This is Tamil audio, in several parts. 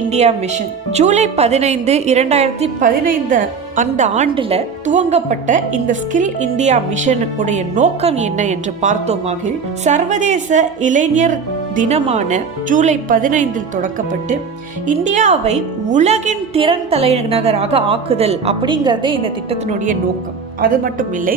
இந்தியா மிஷன் ஜூலை 15, 2015 அந்த ஆண்டுல துவங்கப்பட்ட இந்த ஸ்கில் இந்தியா மிஷனுடைய நோக்கம் என்ன என்று பார்த்தோமாகில், சர்வதேச இளைஞர் தினமான ஜூலை 15 தொடக்கப்பட்டு இந்தியாவை உலகின் திறன் தலைநகராக ஆக்குதல் அப்படிங்கறதே இந்த திட்டத்தினுடைய நோக்கம். அது மட்டும் இல்லை,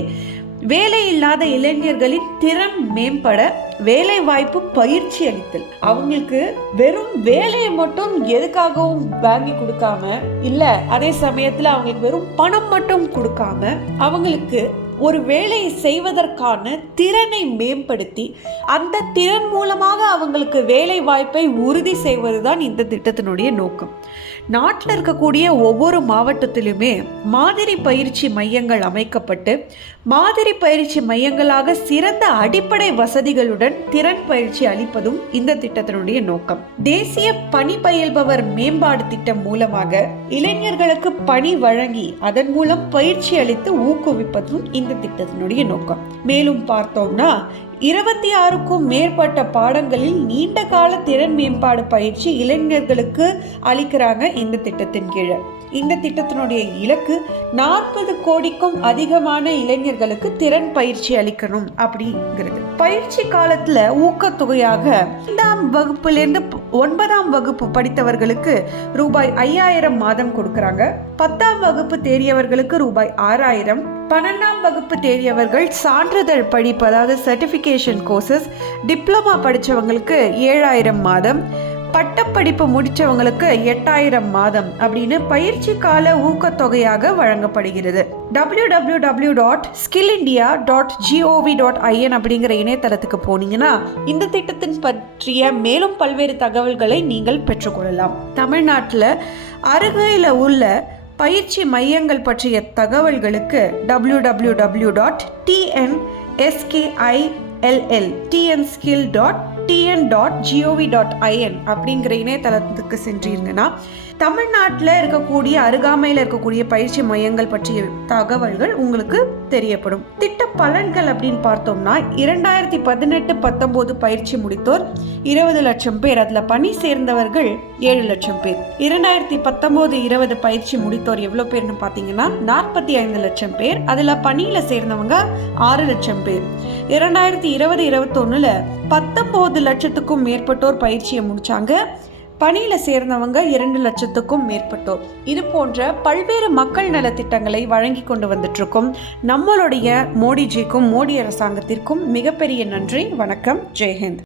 வேலை இல்லாத இளைஞர்களின் திறன் மேம்பட வேலை வாய்ப்பு பயிற்சி அளித்தல். அவங்களுக்கு வெறும் வேலையை மட்டும் எதுக்காகவும் வாங்கி கொடுக்காம, இல்ல அதே சமயத்துல அவங்களுக்கு வெறும் பணம் மட்டும் கொடுக்காம, அவங்களுக்கு ஒரு வேலையை செய்வதற்கான திறனை மேம்படுத்தி அந்த திறன் மூலமாக அவங்களுக்கு வேலை வாய்ப்பை உறுதி செய்வதுதான் இந்த திட்டத்தினுடைய நோக்கம். நாட்டில் இருக்கக்கூடிய ஒவ்வொரு மாவட்டத்திலுமே மாதிரி பயிற்சி மையங்கள் அமைக்கப்பட்டு, மாதிரி பயிற்சி மையங்களாக சிறந்த அடிப்படை வசதிகளுடன் திறன் பயிற்சி அளிப்பதும் இந்த திட்டத்தினுடைய நோக்கம். தேசிய பணி பயில்பவர் மேம்பாடு திட்டம் மூலமாக இளைஞர்களுக்கு பணி வழங்கி அதன் மூலம் பயிற்சி அளித்து ஊக்குவிப்பதும் இந்த திட்டத்தினுடைய நோக்கம். மேலும் பார்த்தோம்னா 26க்கும் மேற்பட்ட பாடங்களில் நீண்ட கால திறன் மேம்பாடு பயிற்சி இளைஞர்களுக்கு அளிக்கிறாங்க இந்த திட்டத்தின் கீழே. இந்த திட்டத்தினுடைய இலக்கு 40 கோடிக்கும் அதிகமான இளைஞர்களுக்கு திறன் பயிற்சி அளிக்கணும் அப்படிங்கிறது. பயிற்சி காலத்துல ஊக்கத்தொகையாக 5ஆம் வகுப்பிலிருந்து 9ஆம் வகுப்பு படித்தவர்களுக்கு ரூபாய் 5000 மாதம் கொடுக்கறாங்க. 10ஆம் வகுப்பு தேறியவர்களுக்கு ரூபாய் 6000, 12ஆம் வகுப்பு தேறியவர்கள் சான்றிதழ் படிப்பு, அதாவது சர்டிஃபிகேஷன் கோர்சஸ், டிப்ளமா படித்தவங்களுக்கு 7000 மாதம், பட்டப்படிப்பு முடிச்சவங்களுக்கு 8000 மாதம் அப்படின்னு பயிற்சி கால ஊக்கத்தொகையாக வழங்கப்படுகிறது. www.skillindia.gov.in அப்படிங்கிற இணையதளத்துக்கு போனீங்கன்னா இந்த திட்டத்தின் பற்றிய மேலும் பல்வேறு தகவல்களை நீங்கள் பெற்றுக்கொள்ளலாம். தமிழ்நாட்டில் அருகில் உள்ள பயிற்சி மையங்கள் பற்றிய தகவல்களுக்கு www.tnskill.tnskill.gov.in அப்படிங்கிற இணையதளத்துக்கு சென்றீங்கன்னா தமிழ்நாட்டில் இருக்கக்கூடிய அருகாமையில் இருக்கக்கூடிய பயிற்சி மையங்கள் பற்றிய தகவல்கள் உங்களுக்கு தெரியப்படும். திட்ட பலன்கள் அப்படின்னு பார்த்தோம்னா 2018-19 பயிற்சி முடித்தோர் 20 லட்சம் பேர், அதுல பணி சேர்ந்தவர்கள் 7 லட்சம் பேர். 2019-20 பயிற்சி முடித்தோர் எவ்வளவு பேர்னு பார்த்தீங்கன்னா 45 லட்சம் பேர், அதுல பணியில சேர்ந்தவங்க 6 லட்சம் பேர். 2020-21 19 லட்சத்துக்கும் மேற்பட்டோர் பயிற்சியை முடிச்சாங்க. பணியில சேர்ந்தவங்க 2 லட்சத்துக்கும் மேற்பட்டோர். இது போன்ற பல்வேறு மக்கள் நல திட்டங்களை வழங்கி கொண்டு வந்துட்டு இருக்கோம். நம்மளுடைய மோடிஜிக்கும் மோடி அரசாங்கத்திற்கும் மிகப்பெரிய நன்றி. வணக்கம். ஜெய்ஹிந்த்.